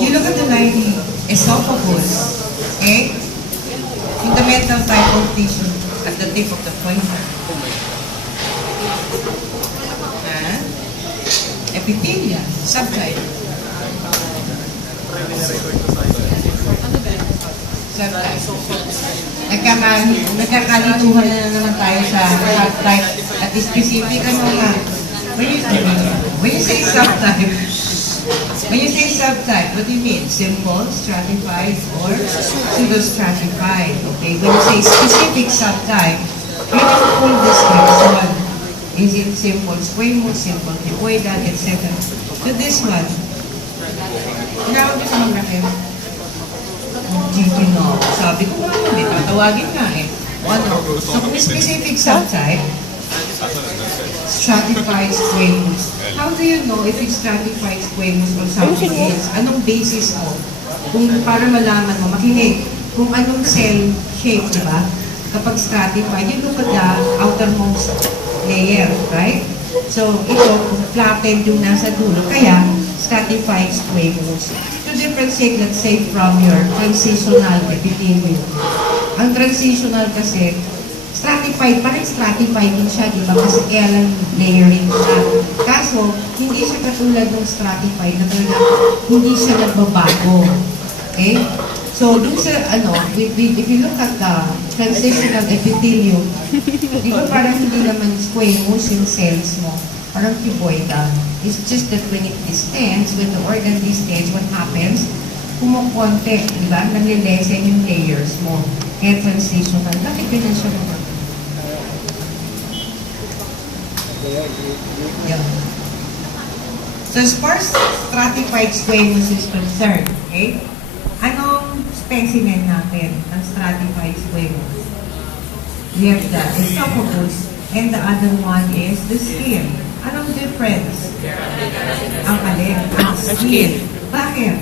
You look at the lining, esophagus, okay? Fundamental type of tissue at the tip of the pointer. Epithelia, subtype. Nagkakalituhan na naman tayo sa subtype at specific ano nga. When you say subtype, what do you mean? Simple, stratified, or pseudo-stratified? Okay, when you say specific subtype, you need to pull this next one. Is it simple squamous, simple typhoidal, etc. So this one, tinawag niyo sa mga rakim? GT no. Sabi ko nga naman, tatawagin nga eh. Ano? So kung specific subtype, stratified squamous. How do you know if it's stratified squamous or something else? Anong basis mo? Kung para malaman mo, makinig, kung anong cell shape, di ba? Kapag stratified, you look at the outermost layer, right? So, ito, flattened yung nasa dulo, kaya stratified squamous. To differentiate, let's say, from your transitional epithelium. Ang transitional kasi, stratified, parang stratified din siya, di ba? Kasi kaya lang layering siya. Kaso, hindi siya katulad ng stratified na talaga hindi siya nagbabago. Okay? So, dun sa, if you look at the transitional epithelium, di ba parang hindi naman squamous yung cells mo? Parang cuboidal. It's just that when it distends, when the organ distends, what happens? Kumukonte, di ba? Nanlilesen yung layers mo. Kaya transitional. Bakit ganyan siya naman? Yeah. So, as far as stratified squamous is concerned, okay? Anong specimen natin ng stratified squamous? We have the esophagus and the other one is the skin. Anong difference? Ang alin? Ang skin. Bakit?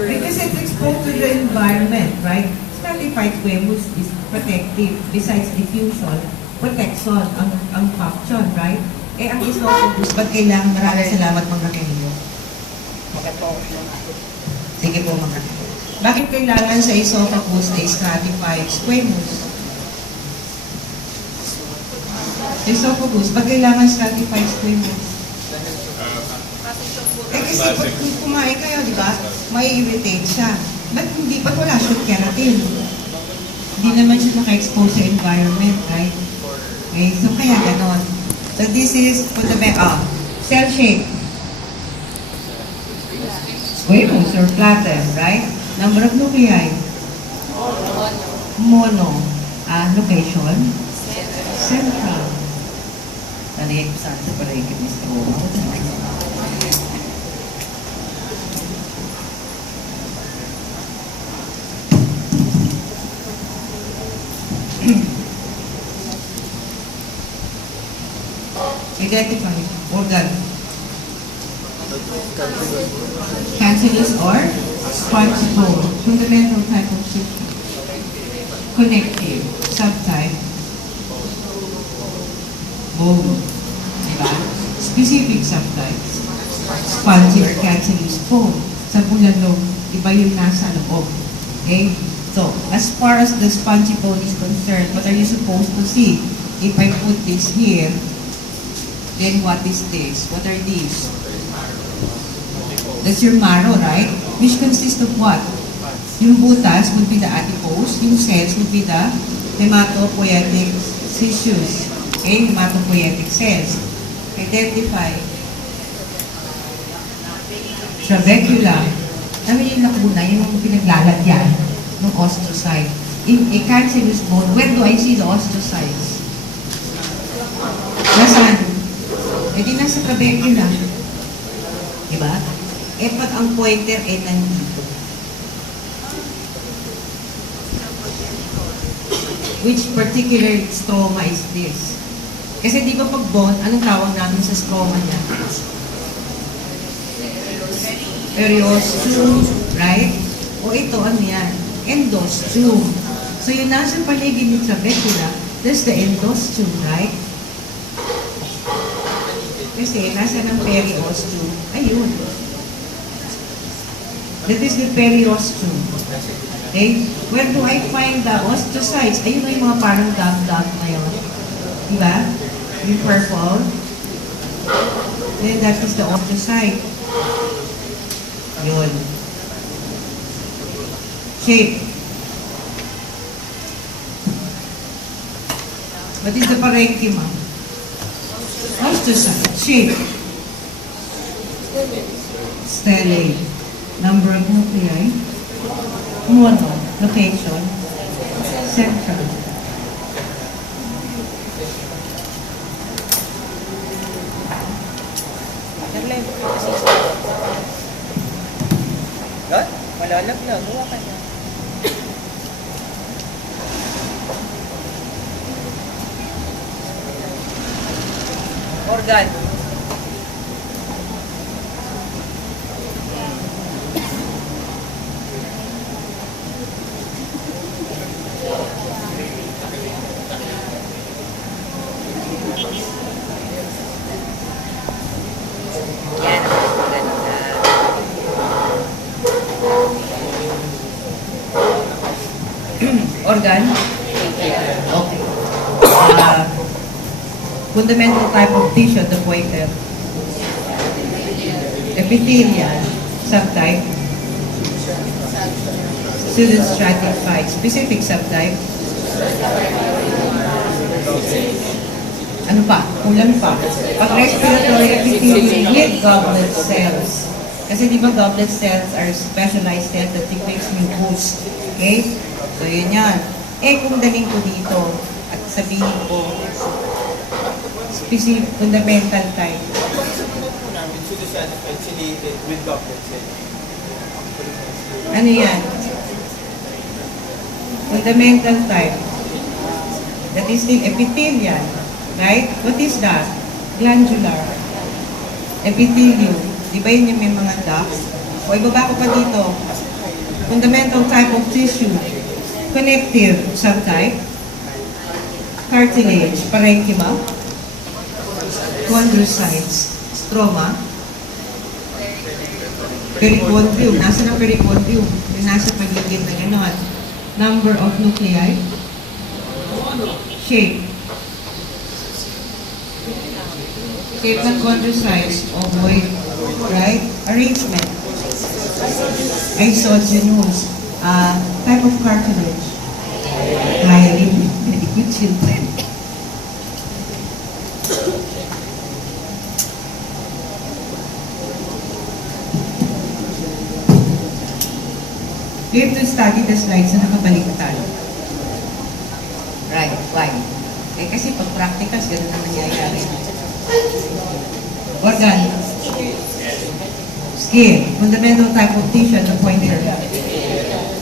Because it's exposed to the environment, right? Stratified squamous is protective. Besides diffusion, protection ang function, right? Eh, ang esophagus, ba't kailangan? Maraming salamat mga kanino. Sige po mga. Bakit kailangan sa esophagus ay stratified squamous? Esophagus, bakit kailangan stratified squamous? Eh kasi pag kumain kayo, di ba? May irritate siya. Ba't hindi? Ba't wala siyang keratin? Hindi naman siya naka-expose sa environment, right? Okay, so kaya ganon. So this is fundamental. Cell shape. Squamous or flattened, right? Number of nuclei? Mono. Location? Central. Tali, saan sa parikit ni stroma? Identify organ. Cancellous or spongible, fundamental type of system. Connective, subtype, bone, diba? Specific subtypes, spongy or cancellous foam. Sa bulalong, iba yung nasa loob. Okay? So, as far as the spongy bone is concerned, what are you supposed to see? If I put this here, then what is this? What are these? That's your marrow, right? Which consists of what? Yung butas would be the adipose, yung cells would be the hematopoietic tissues. Okay, hematopoietic cells. Identify. Trabecula. Ano yung nakuna, yung pinaglalagyan ng osteocyte. In a cancellous bone, when do I see the osteocytes? Nasaan? E di nasa trabecula. Diba? Eh pag ang pointer ay nandito. Which particular stroma is this? Kasi di ba pag bone, anong tawag natin sa stroma niya? Periosteum, right? O ito, ano yan? Endosteum. So yung nasa paligid ng trabecula, that's the endosteum, right? Kasi nasa ng periosteum. Ayun. That is the periosteum. Okay? Where do I find the osteocytes? Ayun na yung mga parang dot-dot na yun. Diba? Yung purple. Then that is the osteocyte. Yun. Shape. What is the parenchyma? Osteocyte. Shape. Stellate. Number of nuclei. Mono. Location. Central. Malalaglag. Huwa ka na. Organ. Yan ang maganda. Organ? Okay. Fundamental type of tissue, the pointer. Epithelial, subtype. Pseudostratified, specific subtype. Ano pa? Kulang pa. Pag-respiratory epithelium with goblet cells. Kasi di ba goblet cells are specialized cells that secretes mucus. Okay? So yun yan. Eh kung daling ko dito at sabihin ko specific fundamental type. With goblet cells. Ano yan? Fundamental type. That is the epithelial. Right? What is that? Glandular. Epithelium. Di ba yun yung may mga ducts? O ibaba ko pa dito. Fundamental type of tissue. Connective subtype. Cartilage. Parenchyma. Chondrocytes. Stroma. Perichondrium. Nasa na perichondrium? Yung nasa paligid na gano'n. Number of nuclei. Shape. Shape ng chondrocytes. Ovoid. Right? Arrangement. Isogynous. Type of cartilage. Hyaline. Very good children. You have to study the slides na nakabaliktad. Right, why? Eh kasi pag practicals, gano'n na nangyayari. Organ. Skin. Fundamental type of tissue, the pointer.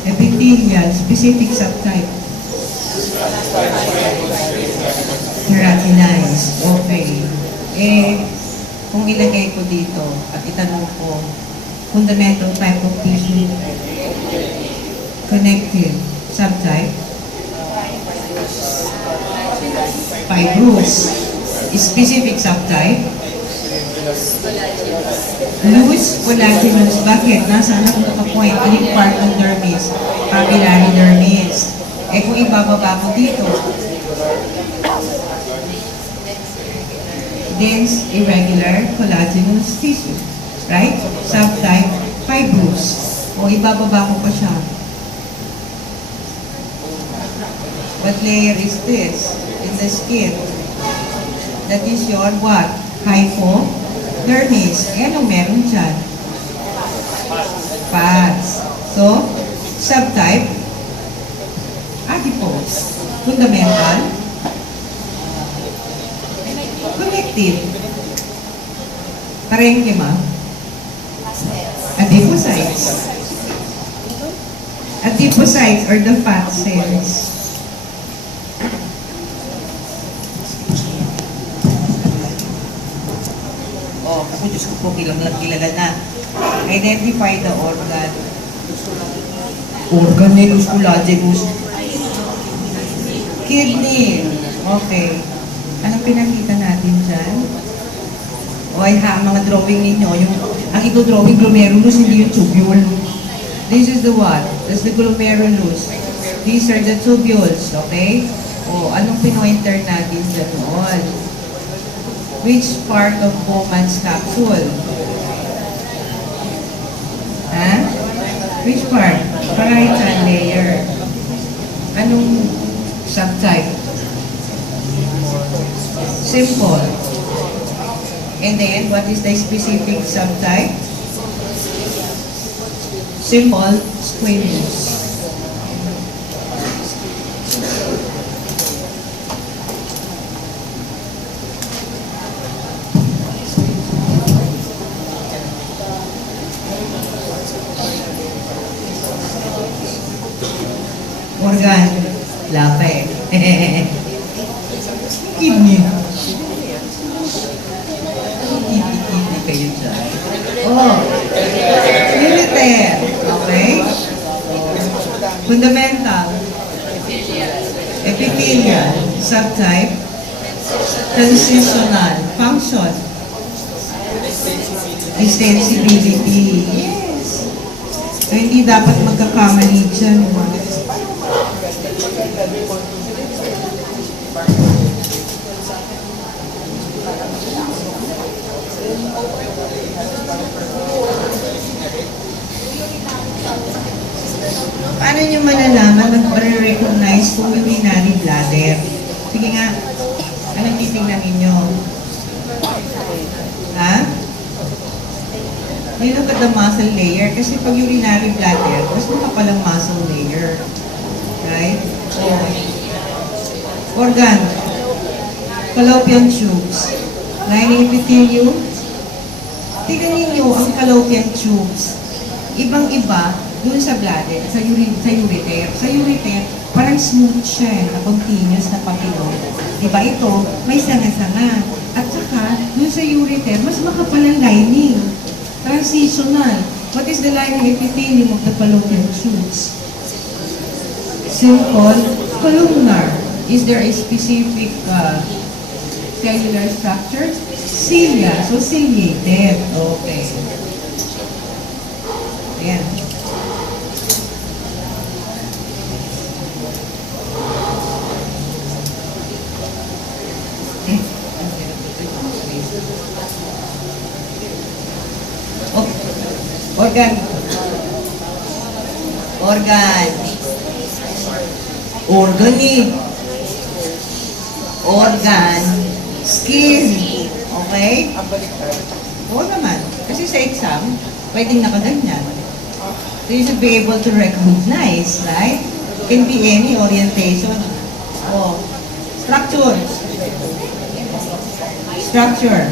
Epithelial, specific subtype. Keratinized. Okay. Eh, kung ilagay ko dito at itanong ko, fundamental type of tissue, connective subtype, fibrous, specific subtype, loose, collagenous. Bakit? Nasaan ako nakapoint? Anong part ng dermis? Papillary dermis. Eh kung ibababa ko dito, dense, irregular, collagenous tissue. Right? Subtype, fibrous. O ibababa ko pa siya. What layer is this? In the skin. That is your what? Hypodermis. Eh, anong meron dyan? Fats. So, subtype, adipose. Fundamental, connective. Parenchyma, adipocytes. Adipocytes are the fat cells. Ako, Diyos ko po, kilala na. Identify the organ. Organellus, collagenous. Kidney. Okay. Anong pinakita natin dyan? O ay ha, mga drawing ninyo, ang ito drawing glomerulus, hindi yung tubule. This is the what? That's the glomerulus. These are the tubules, okay? O, anong pinointer natin sa noon? Which part of Bowman's capsule? Ha? Which part? Parietal layer. Anong subtype? Simple. And then, what is the specific subtype? Simple squamous. Organ. Lape. Kidney. Kidney kayo dyan. Oh. Ureter. Okay. Fundamental. Epithelial. Subtype. Transitional. Function. Extensibility. Yes. So, hindi dapat magkakamali dyan. Paano nyo malalaman, mag-recognize kung urinary bladder? Sige nga, anong titingnan ninyo? Ha? You look at the muscle layer, kasi pag urinary bladder, mas makapalang muscle layer. Right? Organ. Fallopian tubes. Lining epithelium. Tignan ninyo ang fallopian tubes. Ibang-iba dun sa bladder, sa ureter. Sa ureter, parang smooth siya, na continuous na papilon. Diba ito, may sanga-sanga. At saka, dun sa ureter, mas makapalang lining. Transitional. What is the lining epithelium of the fallopian tubes? Simple, columnar. Is there a specific cellular structure? Cilia. So, ciliated. Okay. Ayan. Oh. Organ. Organ. Organic. Organ. Skin. Okay? Oo naman. Kasi sa exam, pwedeng nakaganyan. So you should be able to recognize, right? Can be any orientation. Oh. Structure. Structure.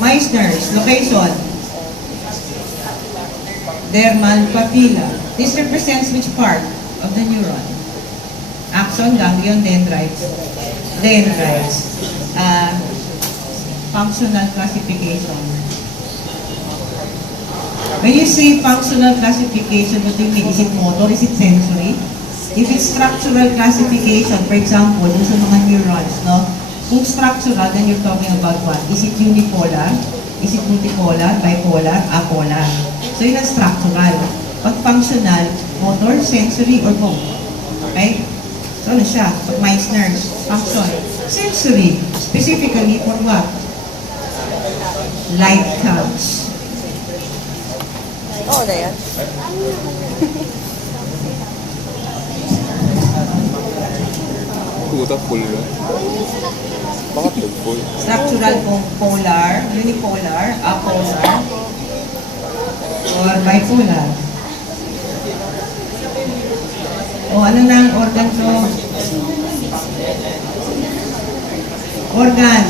Meissner's. Location. Dermal papilla. This represents which part of the neuron? Axon, ganglion, dendrites. Dendrites. Functional classification. When you say functional classification, what do you mean? Is it motor? Is it sensory? If it's structural classification, for example, dun sa mga neurons, no? Kung structural, then you're talking about what? Is it unipolar? Is it multipolar? Bipolar? Apolar? So yun ang structural. Pag functional, motor, sensory, or both. Okay? So ano siya? Pag Meissner's, function. Sensory. Specifically for what? Light touch. Oo na yan. Puta, full na. Bakit full? Structural kung polar, unipolar, apolar, or bipolar. O ano na ang organ to? Organ.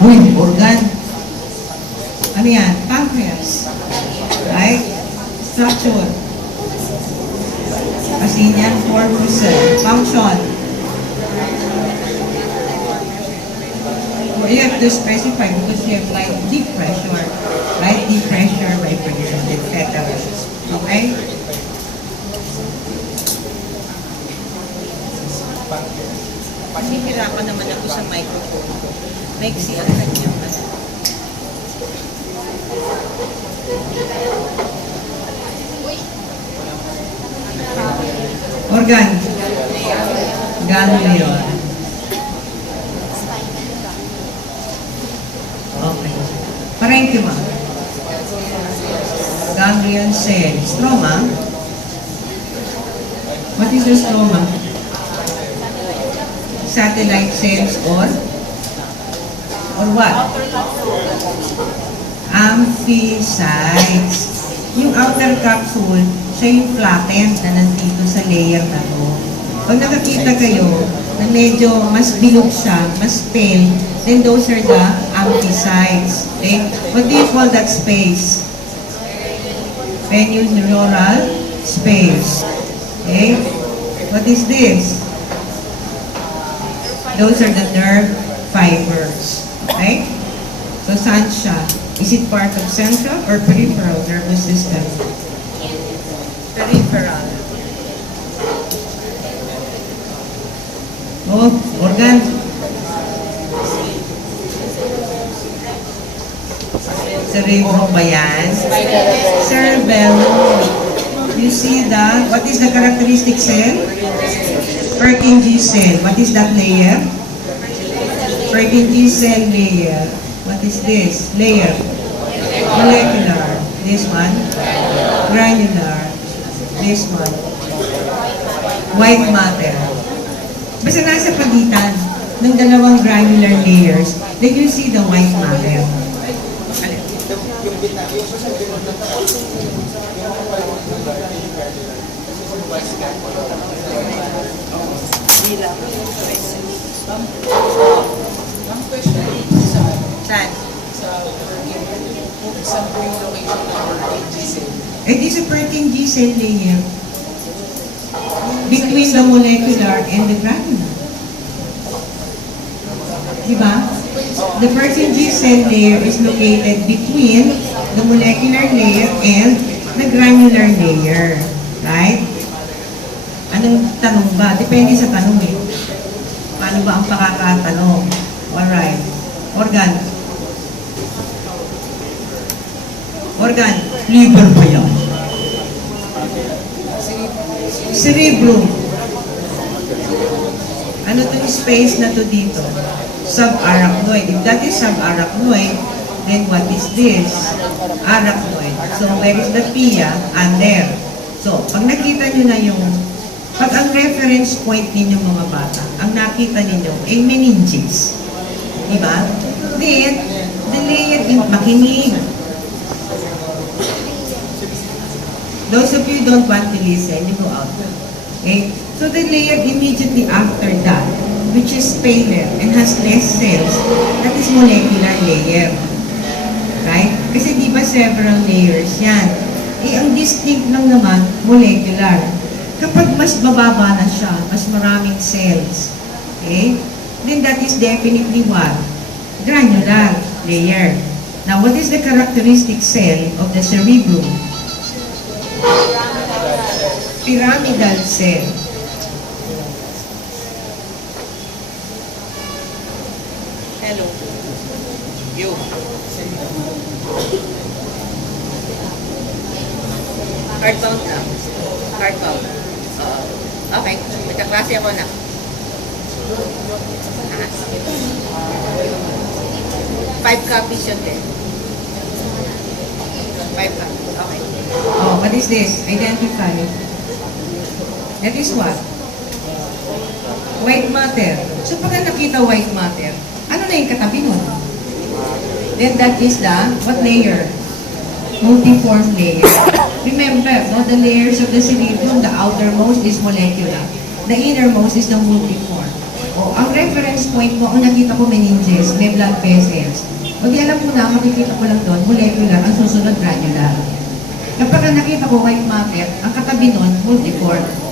Uy, organ. Ano yan? Pancreas. Right? Structure. Kasi yan, corpuscle. Function. You have to specify because you have like deep pressure. Right? Deep pressure, vibration, etc. Okay? Hihirapan naman ako sa microphone. Maiksi ang kanyang Organ. Ganglion. Okay. Parenchyma. Ganglion cell. Stroma. What is the stroma? Satellite cells or what? Amphicytes. Yung outer capsule, siya yung flattened na nandito sa layer na to. Pag nakakita kayo na medyo mas bilog siya, mas pale, then those are the amphicytes. Okay? What do you call that space? Penile-neural space. Okay? What is this? Those are the nerve fibers. Okay? So, saan siya? Is it part of central or peripheral nervous system? peripheral. Oh, organ. Cerebro ba yan? Cerebellum. You see that? What is the characteristic cell? Purkinje cell. What is that layer? Purkinje cell layer. What is this? Layer. Molecular. This one. Granular. This one. White matter. Basta nasa pagitan ng dalawang granular layers, then you see the white matter. Saan? It is a Purkinje cell layer between the molecular and the granular. Diba? The Purkinje cell layer is located between the molecular layer and the granular layer. Right? Anong tanong ba? Depende sa tanong eh. Paano ba ang pakakatanong? Alright. Organ. Organ. Liver ba yan? Cerebrum. Ano itong space na to dito? Subarachnoid. If that is subarachnoid, then what is this? Arachnoid. So, where is the pia? Under. So, pag nakita nyo na yung, pag ang reference point ninyo mga bata, ang nakita ninyo ay meninges. Diba? Then, the layer in makinig. Those of you who don't want to listen, you go out. Okay? So the layer immediately after that, which is paler and has less cells, that is molecular layer. Right? Kasi di ba several layers yan? Eh, ang distinct lang naman, molecular. Kapag mas bababa na siya, mas maraming cells, okay? Then that is definitely what? Granular layer. Now, what is the characteristic cell of the cerebrum? Pyramidal cell. Hello. You. Card count na. Card count. Okay. Magkaklase ako na. Ah. 5 copies yun din. 5 copies. Okay. Oh, what is this? Identify. That is what? White matter. So pag nakita white matter, ano na yung katabi nun? Then that is the, what layer? Multiform layer. Remember, no, the layers of the cerebrum, the outermost is molecular. The innermost is the multiform. O, ang reference point mo, kung nakita ko meninges, may blood vessels. O di alam mo na, makikita ko lang doon, molecular, ang susunod granular. Kapag nakita ko white matter, ang katabi nun, multiform.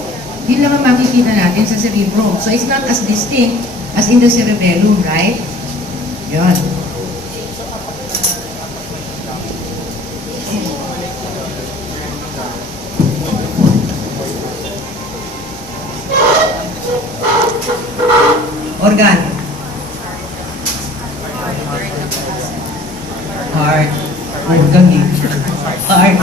Yun lang ang makikita natin sa cerebrum. So it's not as distinct as in the cerebellum, right? Yun. Organ. Heart. Organ eh. Heart.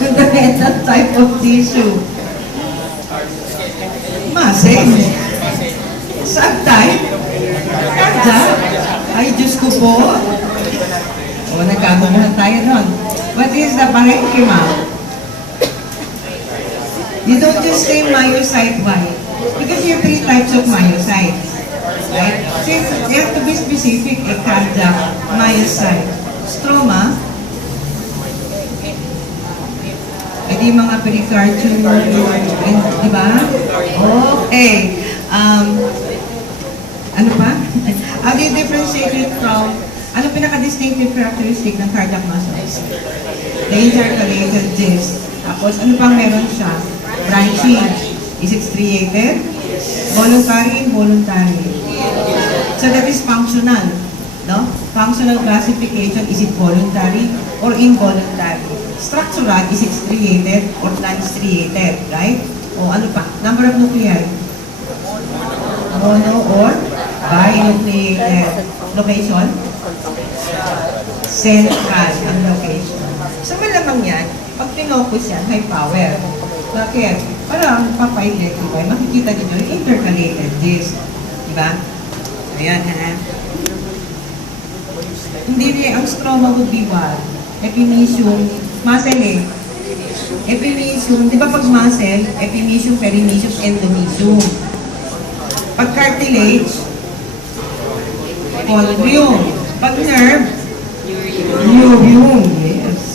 Fundamental type of tissue. Muscle. Subtype. Cardiac. Ay, Diyos ko po. O, nagkagumuhan tayo nun. What is the parenchyma? You don't just say myocyte. Why? Because you have 3 types of myocytes. Right? Since you have to be specific, a cardiac, myocyte, stroma, di mga pericardium, di ba? Okay. Ano pa? How do you differentiate it from, ano pinaka-distinctive characteristic ng cardiac muscles? The intercalated disc. Tapos, ano pang meron siya? Branching. Is it striated? Voluntary, involuntary. So that is functional. No? Functional classification, is it voluntary or involuntary? Structural, is it striated or non-striated, right? O ano pa? Number of nuclei? Mono or binucleated. Location? Central ang location. So malamang yan, pag pinocus yan, high power. Bakit? Parang papa-identify, makikita niyo yung intercalated disc. Diba? Ayan, ha? Hindi niya, ang stroma would be what? Epimysium, muscle eh. Epimysium, di ba pag muscle, epimysium, perimysium, endomysium. Pag cartilage, chondrium. Pag nerve, neurium. Yes.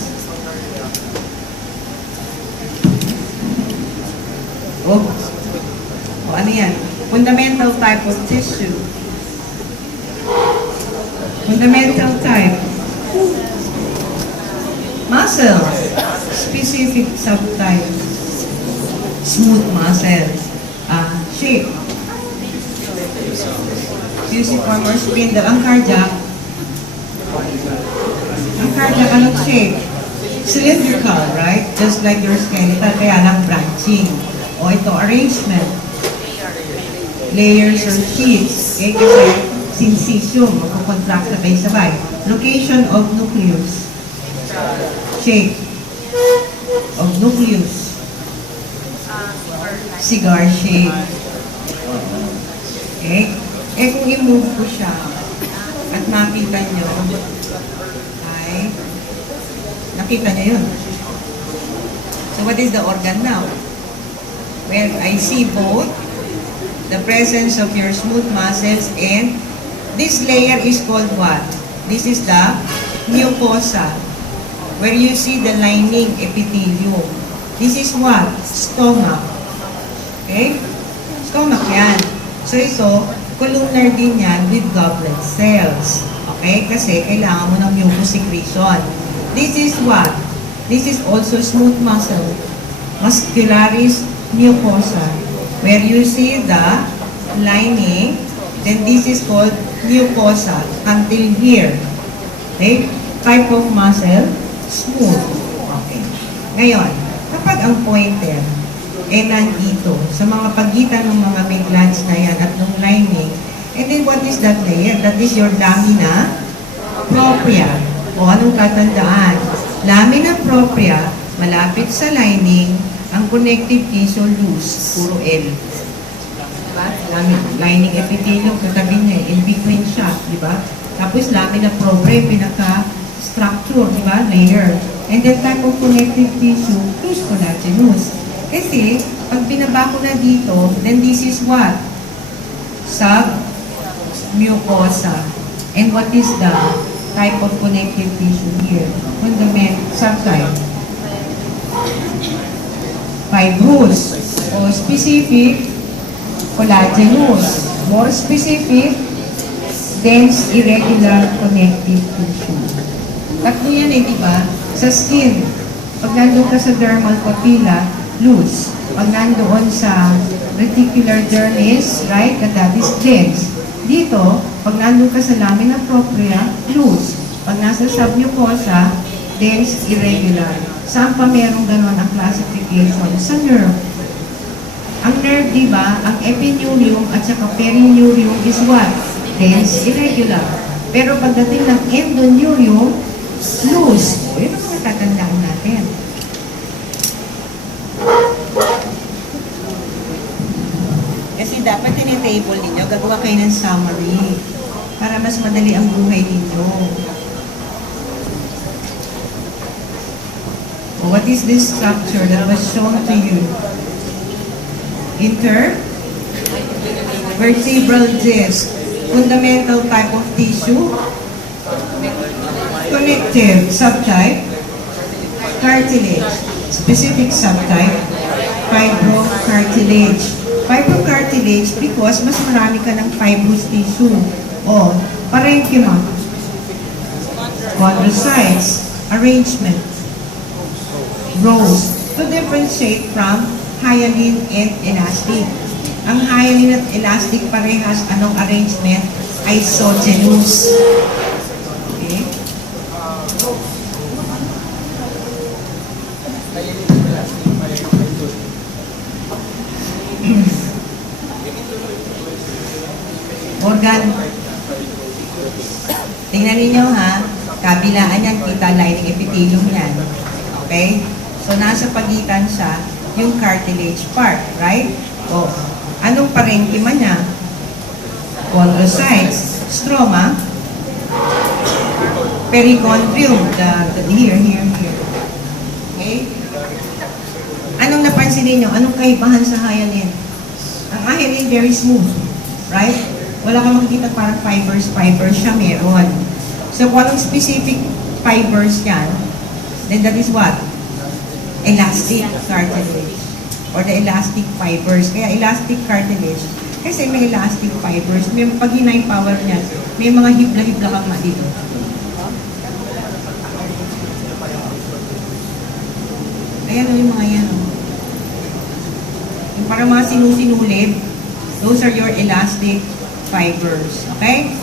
Oh. O ano yan? Fundamental type of tissue. Fundamental type. Muscle. Specific subtype. Smooth muscle. Shape. Fusiform or spindle. Ang cardiac. Ang cardiac, anong shape? Cylindrical, right? Just like your skeletal, kaya lang branching. O ito, arrangement. Layers or sheets. Okay, kasi syncytium, magkukontract sabay-sabay. Location of nucleus. Shape of nucleus. Cigar shape. Okay? Eh kung i-move ko siya at makita nyo, ay, nakita nyo yun. So what is the organ now? Well, I see both the presence of your smooth muscles and this layer is called what? This is the mucosa, where you see the lining epithelium. This is what? Stomach. Okay? Stomach yan. So ito, columnar din yan with goblet cells. Okay? Kasi kailangan mo ng mucus secretion. This is what? This is also smooth muscle. Muscularis mucosa, where you see the lining, then this is called mucosa until here. Okay? Type of muscle, smooth. Okay. Ngayon, kapag ang pointer eh nandito sa mga pagitan ng mga main glands na yan at ng lining, and then what is that layer? That is your lamina propria. O anong tatandaan? Lamina propria, malapit sa lining, ang connective tissue loose, puro L. Diba? Lining epithelium, katabi niya, in between siya, diba? Tapos lamina propria, pinaka-structure, diba? Layer. And then type of connective tissue, loose collagenous. Kasi, pag binaba ko na dito, then this is what? Submucosa. And what is the type of connective tissue here? Fundamental subtype. Fibrous. O specific, collagenous. More specific, dense, irregular connective tissue. Tatlo yan eh, diba? Sa skin, pag nandun ka sa dermal papilla, loose. Pag nandoon sa reticular dermis, right, that is dense. Dito, pag nandun ka sa lamina propria, loose. Pag nasa submucosa, dense, irregular. Saan pa merong ganon ang classification? Sa nerve. Ang nerve, di ba, ang epineurium at saka perineurium is what? dense, irregular. Pero pagdating ng endoneurium, loose. O, yun ang mga tatandaan natin. Kasi dapat tinitable ninyo, gagawa kayo ng summary para mas madali ang buhay ninyo. What is this structure that was shown to you? Vertebral disc, fundamental type of tissue, connective subtype, cartilage, specific subtype, fibrocartilage. Fibrocartilage because mas marami ka ng fibrous tissue. O, parenchyma, chondrocytes, arrangement, rows, to differentiate from hyaline and elastic. Ang hyaline at elastic parehas anong arrangement? Isogenous. Okay? Organ. Tingnan ninyo ha, kabilaan yan, kita lining epithelium yan. Okay? So, nasa pagitan siya yung cartilage part, right? O, anong parenchyma niya? Chondrocytes, stroma, perichondrium, here. Okay? Anong napansin niyo? Anong kaibahan sa hyaline? Ang hyaline very smooth, right? Wala kang makikita parang fibers siya meron. So, kung anong specific fibers yan, then that is what? Elastic cartilage or the elastic fibers. Kaya elastic cartilage, kasi may elastic fibers, may pag hinay power niya, may mga hibla-hibla kang dito. Ayan o yung mga yan. Yung parang mga sinusinulid, those are your elastic fibers. Okay?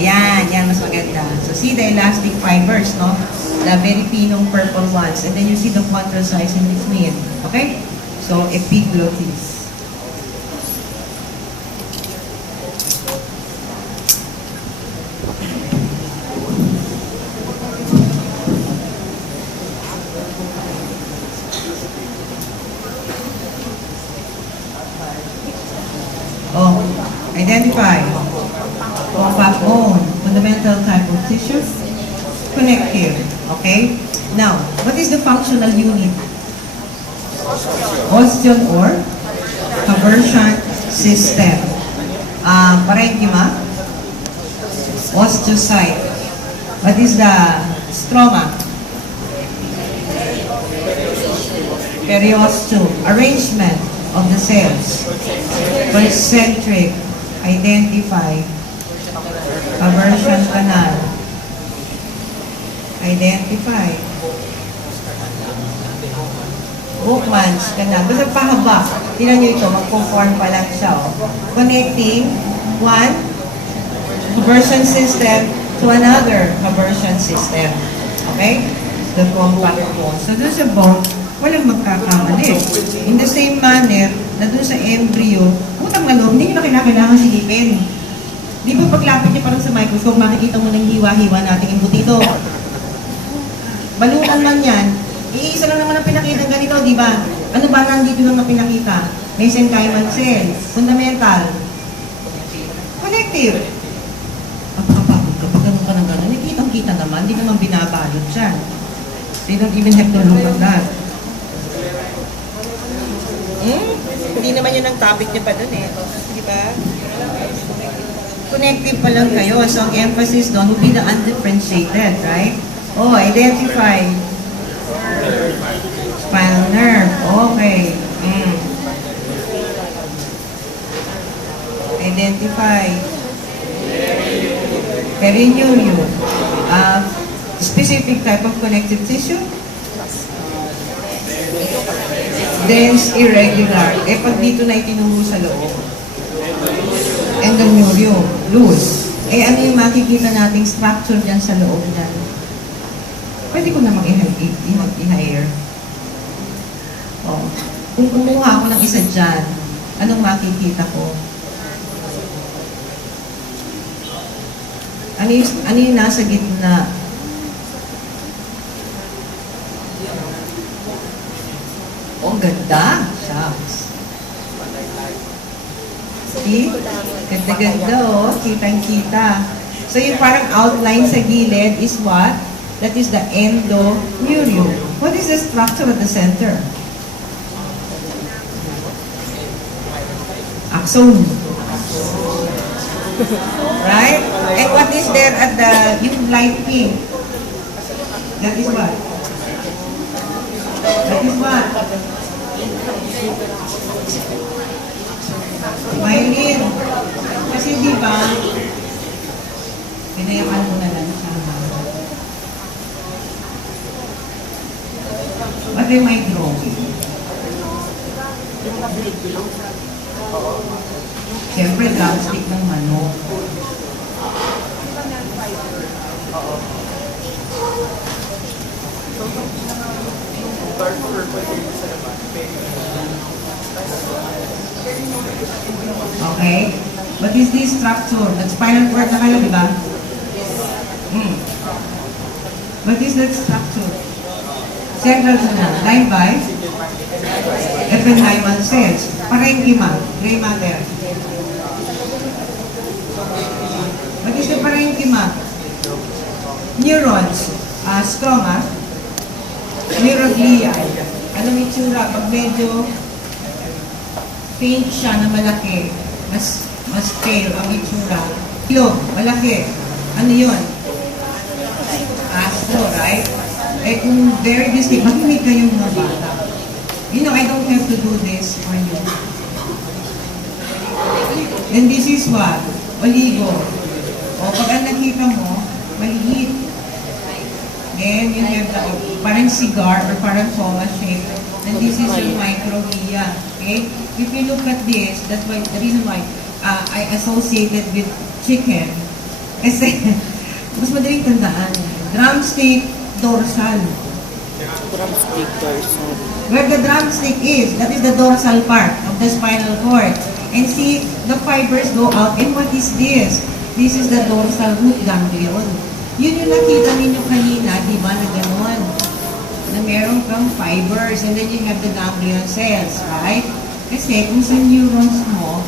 Ayan, yan mas maganda. So, see the elastic fibers, no? The very pinong purple ones. And then you see the chondrocytes in between. Okay? So, epiglottis. Oh, identify. Backbone, fundamental type of tissue, connective. Okay? Now, what is the functional unit? Osteon or conversion system. Parenchyma, osteocyte. What is the stroma? Periosteum. Arrangement of the cells. Concentric. Identify. Conversion canal. Identify. Bookman's canal. Basta pahaba. Tingnan nyo ito, mag-conform pa lang siya. Oh. Connecting one conversion system to another conversion system. Okay? The compact bone. So, doon sa bone, walang magkakamali. In the same manner, na doon sa embryo, utang na loob, hindi nyo na kailangan silipin. Di ba paglapit niya parang sa microscope, makikita mo ng hiwa-hiwa nating embutido. Balutan man yan, iisa lang naman ang pinakita ng ganito, di ba? Ano ba nandito lang na pinakita? Mesenchymal cell, fundamental, connective. Kapag ganun ka ng ganun, nakitang-kita naman, di naman binabalot siya. They don't even have to look at that. Hindi naman yun ang topic niya pa dun eh. Di ba? Connective pa lang kayo. So, ang emphasis doon would be the undifferentiated, right? Oh, identify. Spinal nerve. Okay. Identify. Perineurium. Specific type of connective tissue. Dense, irregular. Eh, pag dito na itinuro sa loob, endoneurium, loose. Eh, ano yung makikita nating structure dyan sa loob dyan? Pwede ko namang i-hire. Oh. Kung kumuha ako ng isa dyan, anong makikita ko? ano yung nasa gitna? Oh, ganda. Shucks. See? Ganda-ganda, oh. Kitang-kita. So, yung parang outline sa gilid is what? That is the endoneurium. What is the structure at the center? Axon. Right? And what is there at the yung light pink? That is what? That is what? Myelin. Kasi di ba, pinayakan mo na lang siya. What am I drawing? Siyempre, drumstick ng manok. Okay? What is this structure? Nag-spinal cord na kayo, di ba? What is that structure? Central na, lined by ependymal cells. Parenchyma, gray matter. What is the parenchyma? Neurons, stroma, neuroglia. Anong itsura? Pag medyo faint siya na malaki, mas pale ang itsura. Ilog, malaki. Ano yun? Astro, right? Eh kung very distinct, makinig kayong mga bata. You know, I don't have to do this for you. And this is what? Oligo. O pag ang nakita mo, maliit. Then you have the parang cigar or parang coma shape. And this is your microglia. Okay? If you look at this, that's why the reason why I associated with chicken. Kasi mas madaling tandaan. Drumstick dorsal. Drumstick dorsal. Where the drumstick is, that is the dorsal part of the spinal cord. And see, the fibers go out. And what is this? This is the dorsal root ganglion. Yun yung nakita ninyo kanina, di ba, na gano'n? Na meron kang fibers and then you have the ganglion cells, right? Kasi kung sa neurons mo,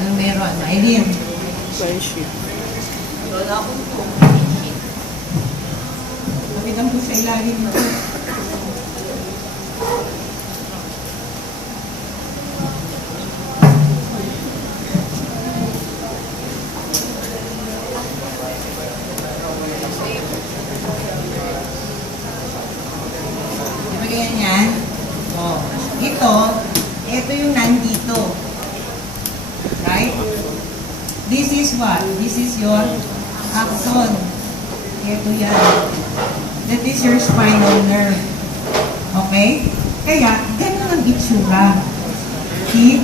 ano meron? Myelin. Friendship. Kapitan po sa ilalim mo. Ganyan. Oh. Ito yung nandito. Right? This is what? This is your axon. Ito yan. That is your spinal nerve. Okay? Kaya, ganun ang itsura. See?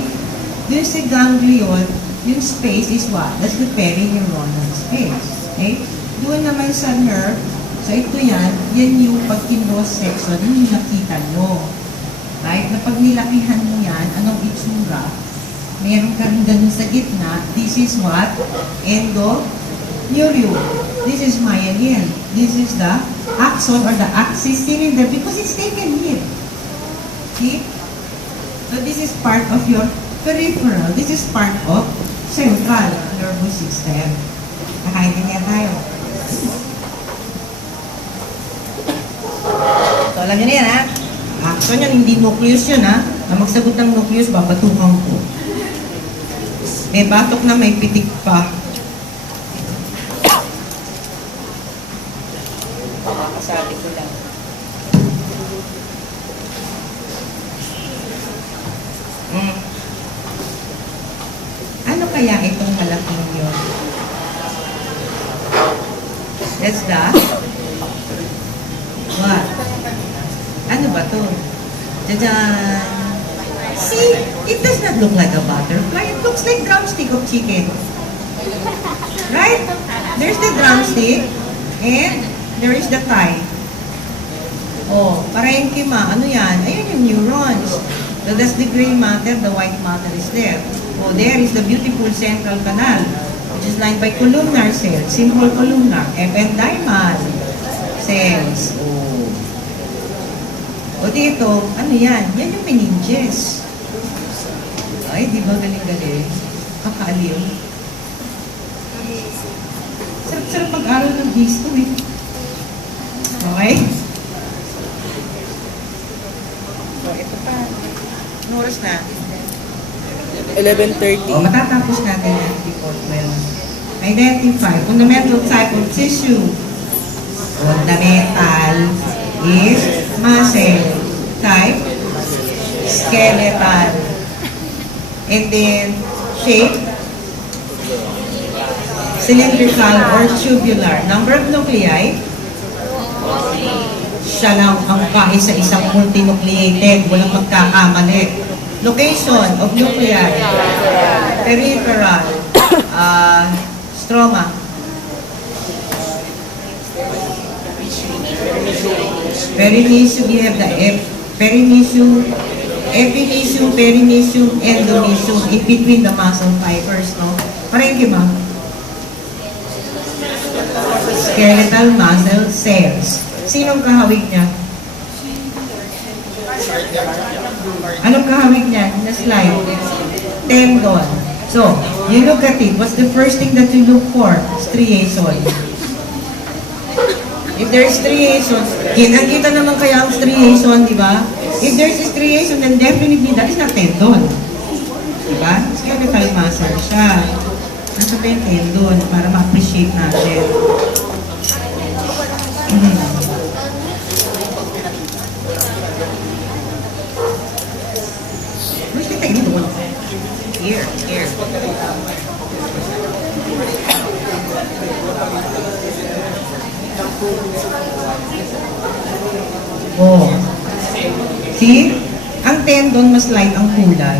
Dun sa ganglion, yung space is what? That's the perineuronal space. Okay? Doon naman sa nerve, so ito yan yung pag kinross section, yun yung nakita nyo. Right? Na pag nilakihan mo yan, anong itsura? Meron ka rin ganun sa gitna. This is what? Endoneurium. This is myelin. This is the axon or the axis cylinder because it's taken here. See? So this is part of your peripheral. This is part of central nervous system. Nakaintindihan tayo. So, alam nyo na yan, ha? Axon yan, hindi nucleus yun, ha? Na magsagot ng nucleus, babatukan ko. May batok na may pitik pa. Makakasabi ko lang. Ano kaya itong malaking yun? That's the... What? Ano ba to? Jajan! See? It does not look like a butterfly. It looks like drumstick of chicken. Right? There's the drumstick and there is the thigh. Oh, parenchyma. Ano yan? Ayun yung neurons. So that's the gray matter, the white matter is there. Oh, there is the beautiful central canal, which is lined by columnar cells, simple columnar, ependymal cells. Oh. O dito, ano yan? Yan yung meninges. Ay, di ba galing-galing? Kakaaliw. Sarap-sarap mag-aral ng histo eh. Okay? So, ito pa. Anong oras na? 11:30. O, matatapos natin yan before 12. Identify. Fundamental type of tissue. Fundamental is muscle. Type, skeletal. And then, shape, cylindrical or tubular. Number of nuclei, siya lang ang kaisa-isang multinucleated, walang magkakamali. Location of nuclei, peripheral, stroma. Perineum, you have the perineum, epinecium, perineum, endomecium, in between the muscle fibers, no? Pareho, ma'am. Skeletal muscle cells. Sinong kahawig niya? Anong kahawig niya? Na slide. Tendon. So, you look at it. What's the first thing that you look for? Striation. If there is striation, kita naman kaya ang striation, di ba? If there is striation, then definitely that is not tendon. Di ba? Skeletal muscle siya. Nasa pa yung tendon para ma-appreciate natin. Where's the tendon? Here. Oh. See? Ang tendon mas light ang kulay.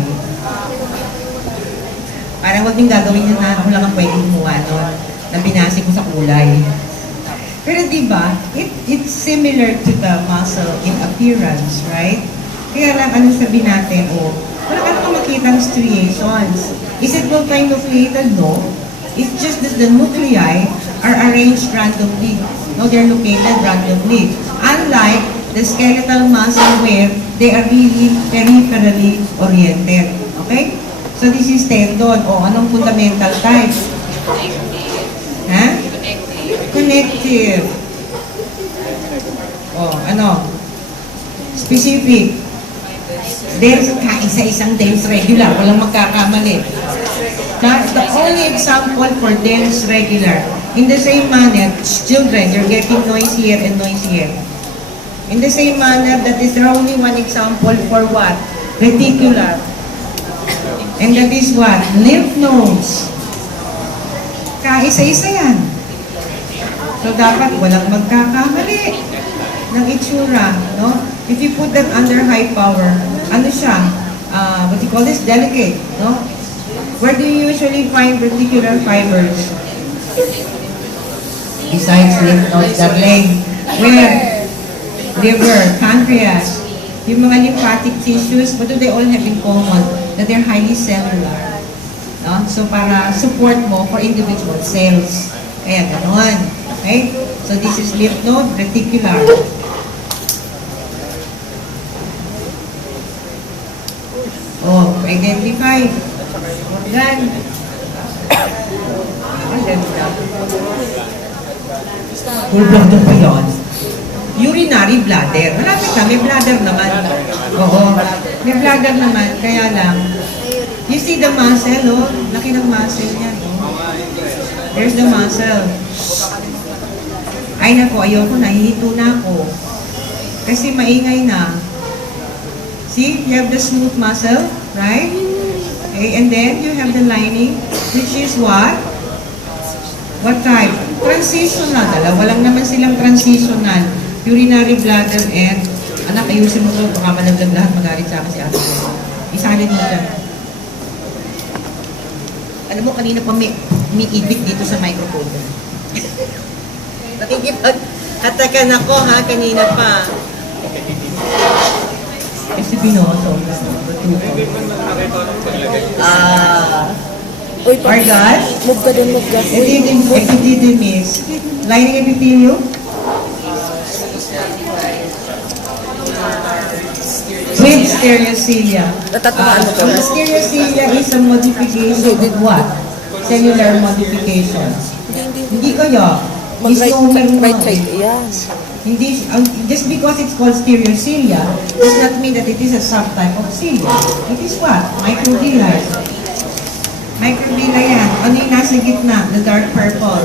Parang huwag niyong gagawin yun na ako lang ang pwedeng gumawa nun na binasi ko sa kulay. Pero diba, it's similar to the muscle in appearance, right? Kaya lang, ano sabihin natin, wala ka naman makita ng striations. Is it multinucleated? No. It's just that the nuclei are arranged randomly. No, they're located randomly. Unlike the skeletal muscle where they are really peripherally oriented. Okay? So this is tendon. Anong fundamental type? Ha? Connective. Ano? Specific. Dense, kaisa-isang dense regular. Walang magkakamali. That's the only example for dense regular. In the same manner, children, you're getting noise here and noise here. In the same manner, that is only one example for what? Reticular. And that is what? Lymph nodes. Kaisa-isa yan. So dapat walang magkakamali ng itsura, no? If you put that under high power, ano siya? What you call this? Delicate, no? Where do you usually find reticular fibers? Besides lymph nodes, darling. Where? Liver, pancreas. Yung mga lymphatic tissues, what do they all have in common? That they're highly cellular. No? So para support mo for individual cells. Kaya gano'n. Okay? So this is lymph node, reticular. Identify. Organ. Ang ganda. Gallbladder pa yun. Urinary bladder. Malapit na, may bladder naman. Oo, may bladder naman. Kaya lang, you see the muscle, laki ng muscle niya. There's the muscle. Ay nako, ayoko na, hihito na ako. Kasi maingay na. See, you have the smooth muscle, right? Okay, and then you have the lining, which is what? What type? Transitional. Dalawa lang naman silang transitional. Urinary bladder and, anak, ayusin mo ito, baka malagdag lahat, magalit sa akin si ate. Isalin mo dyan. Alam mo, kanina pa may ibig dito sa microphone. Nakikipag-atakan ako ha, kanina pa. Kasi Si Binoso. Uy, Organ? move ka dun, move ka. Epididymis. Lining epithelium? With stereocilia. Natatamaan mo So the stereocilia is a modification with what? Cellular modification. Hindi kaya. Mag-right side. Yan. Hindi, just because it's called stereocilia does not mean that it is a subtype of cilia. It is what? Microvilli. Microvilli yan. Ano yung nasa gitna? The dark purple.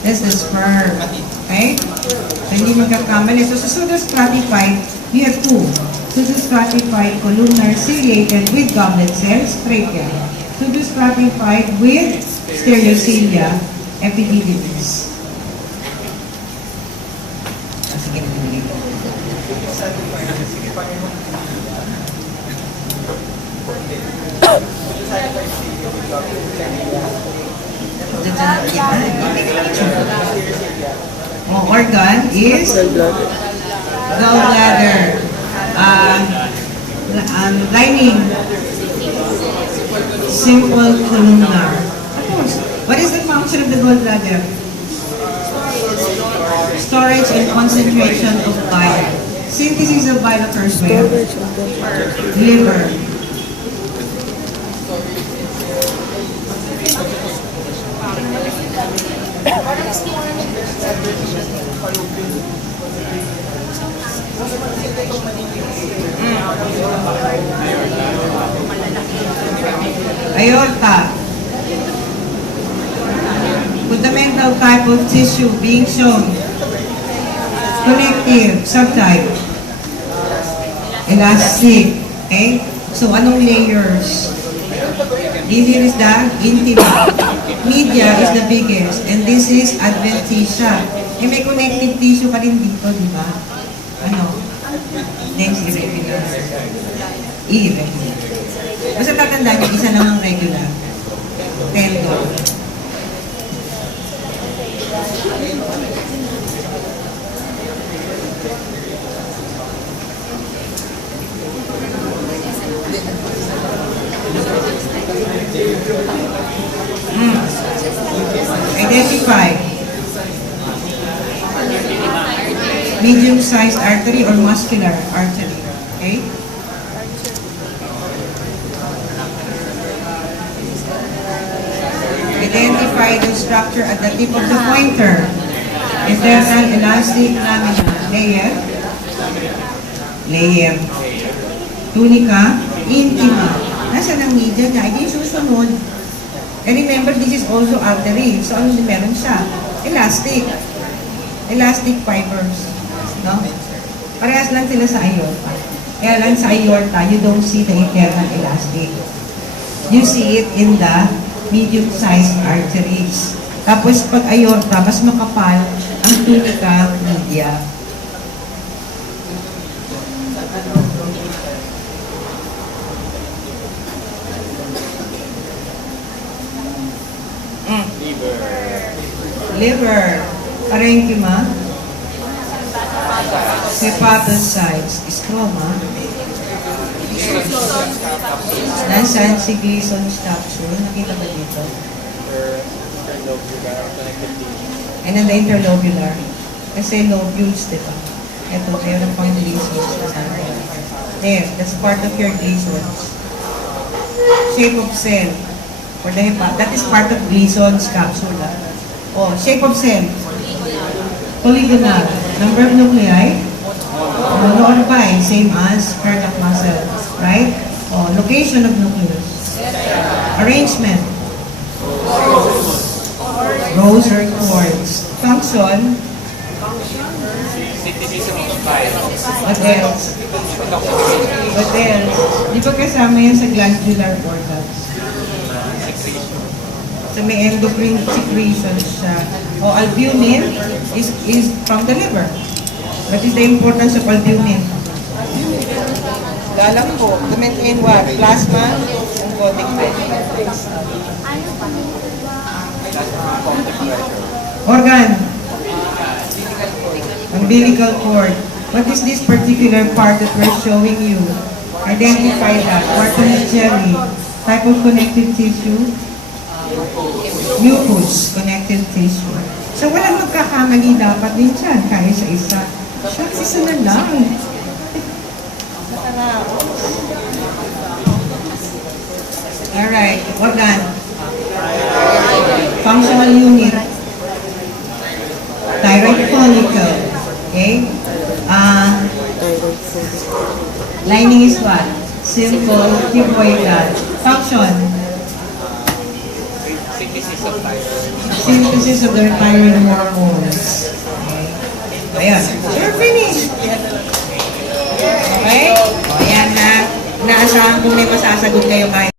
That's the sperm. Okay? So hindi magkakamali. So sa pseudostratified, we have two. Pseudostratified columnar ciliated with goblet cells, trachea. Pseudostratified with stereocilia, epididymis. Sige na dito. Organ is gallbladder. Lining. Simple columnar. Of course. What is the function of the gallbladder? Storage and concentration of bile. Synthesis of bile occurs where? Liver. Aorta. Fundamental type of tissue being shown. Connective, subtype. Elastic. Okay? So, anong layers? Liver is the intima. Media is the biggest. And this is adventitia. Eh, may connective tissue pa rin dito, di ba? Ano? Next, irregular. Irregular. Basta tatandaan niyo, isa lang ang regular. Tendon. Identify medium-sized artery or muscular artery. Okay? Identify the structure at the tip of the pointer. Internal elastic lamina. Layer. Layer. Tunica. Intima. Nasaan ang media niya? Hindi susunod. And remember, this is also artery. So, ano din meron siya? Elastic. Elastic fibers. No? Parehas lang sila sa aorta. Kaya lang sa aorta, you don't see the internal elastic. You see it in the medium-sized arteries. Tapos, pag aorta, mas makapal ang tunica media. Liver. Parenchyma. Hepatocytes. Stroma. Nasaan si Gleason's capsule? Nakita ba dito? And then the interlobular. Kasi lobules, diba? Ito, meron pang Gleason's. There, that's part of your Gleason's. Shape of cell. For the hepat. That is part of Gleason's capsule. Oh, shape of cell. Polygonal. Number of nuclei. Mono or bi, same as cardiac muscle. Right? Oh, location of nucleus. Arrangement. Rows or chords. Function. What else? What else? Di ba kasama yan sa glandular organs? So may endocrine secretions siya. O albumin is from the liver. What is the importance of albumin? Galang po, to maintain what? Plasma and body pressure. Organ. Umbilical cord. What is this particular part that we're showing you? Identify that. Orthomegaly. Type of connective tissue. Mucus, connective tissue. So walang magkakamali dapat din dyan. Kaya sa isa. Shucks, isa na lang. Alright, organ. Functional unit. Thyroid follicle. Okay? Lining is what? Simple, cuboidal. Function. Synthesis of the thyroid hormones. Okay? Ayan. You're finished. Okay? Ayan na. Naasahan kong may masasagot kayo kahit